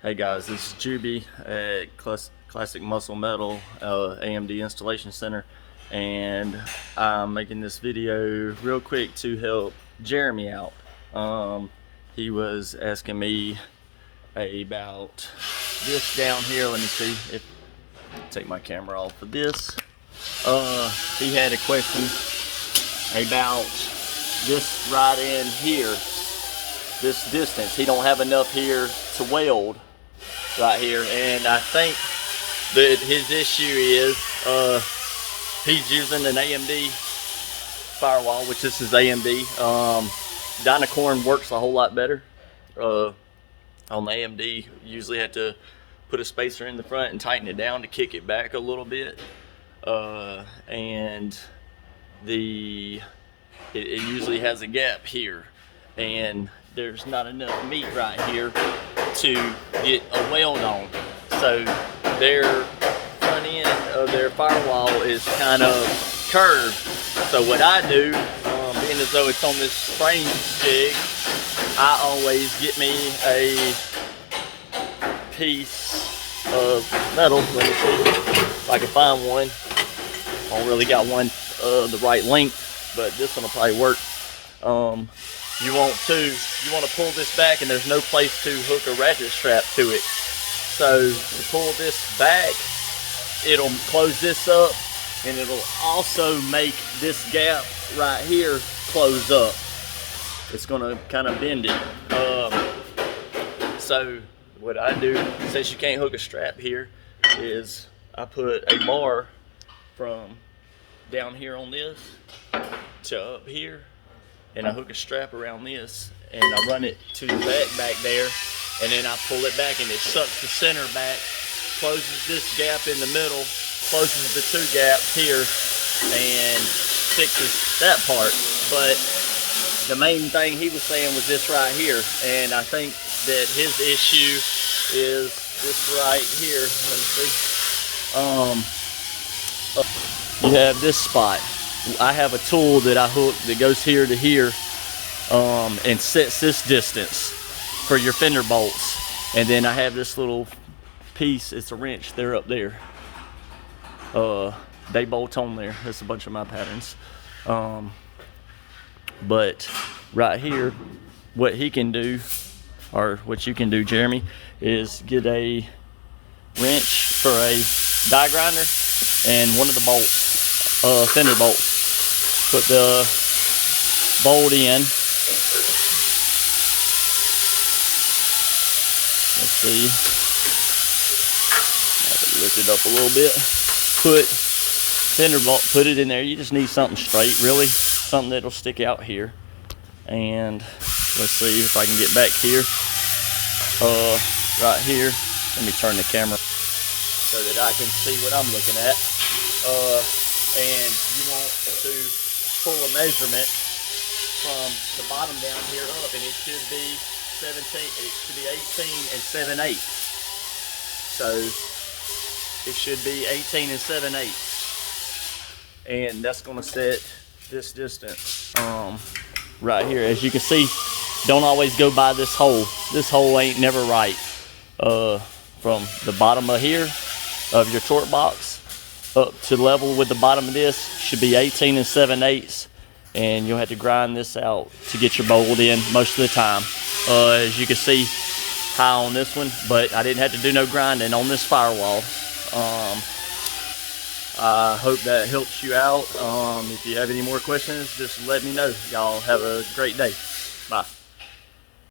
Hey guys, this is Juby at Classic Muscle Metal AMD Installation Center, and I'm making this video real quick to help Jeremy out. He was asking me about this down here. Let me see if take my camera off of this. He had a question about this right in here, this distance. He don't have enough here to weld right here, and I think that his issue is he's using an AMD Firewall, which this is AMD. Dynacorn works a whole lot better. On the AMD, you usually have to put a spacer in the front and tighten it down to kick it back a little bit, and it usually has a gap here, and there's not enough meat right here to get a weld on. So their front end of their firewall is kind of curved. So what I do, being as though it's on this frame jig, I always get me a piece of metal. Let me see if I can find one. I don't really got one the right length, but this one will probably work. You want to pull this back, and there's no place to hook a ratchet strap to it. So to pull this back, it'll close this up, and it'll also make this gap right here close up. It's gonna kind of bend it. So what I do, since you can't hook a strap here, is I put a bar from down here on this to up here, and I hook a strap around this, and I run it to the back there, and then I pull it back, and it sucks the center back, closes this gap in the middle, closes the two gaps here, and fixes that part. But the main thing he was saying was this right here, and I think that his issue is this right here. Let me see. You have this spot. I have a tool that I hook that goes here to here, and sets this distance for your fender bolts. And then I have this little piece, it's a wrench, they're up there. They bolt on there. That's a bunch of my patterns. But right here, what he can do, or what you can do, Jeremy, is get a wrench for a die grinder and one of the bolts, fender bolts. Put the bolt in. Let's see. I can lift it up a little bit. Put fender bolt, put it in there. You just need something straight, really. Something that'll stick out here. And let's see if I can get back here. Right here. Let me turn the camera so that I can see what I'm looking at. And you want to pull a measurement from the bottom down here up, and it should be 18 and 7/8. So it should be 18 and 7/8, and that's going to set this distance right here. As you can see, don't always go by this hole. This hole ain't never right. From the bottom of here of your torque box up to level with the bottom of this should be 18 and 7/8, and you'll have to grind this out to get your bolt in most of the time. As you can see, high on this one, but I didn't have to do no grinding on this firewall. I hope that helps you out. If you have any more questions, just let me know. Y'all have a great day. Bye.